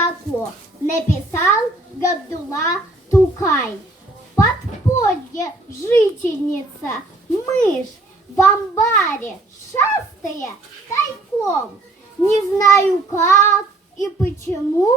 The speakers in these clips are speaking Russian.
молоко, написал Габдулла Тукай. Подполье жительница, мышь в амбаре, шастая тайком. Не знаю как и почему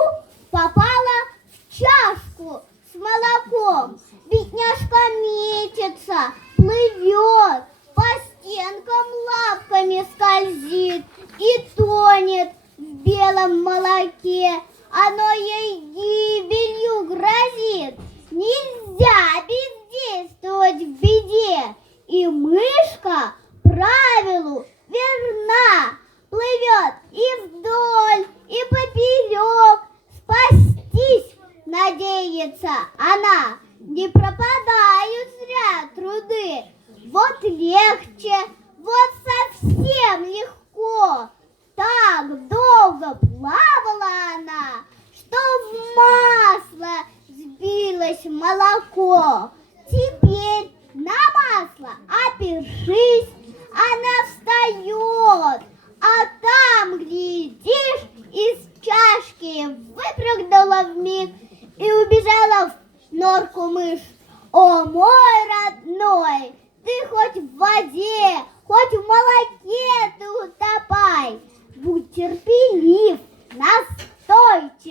попала в чашку с молоком. Бедняжка метится, плывет, по стенкам лапками скользит и тонет в белом молоке. Оно ей гибелью грозит. Нельзя бездействовать в беде. И мышка правилу верна. Плывет и вдоль, и поперек. Спастись надеется она. Не пропадают зря труды. Вот легче, вот совсем легко. Так долго плавала она, что в масло сбилось молоко. Теперь на масло опершись, она встает, а там, глядишь, из чашки выпрыгнула вмиг и убежала в норку мышь. О, мой родной, ты хоть в воде, хоть в молоке ты утопай. Будь терпелив, настойчив.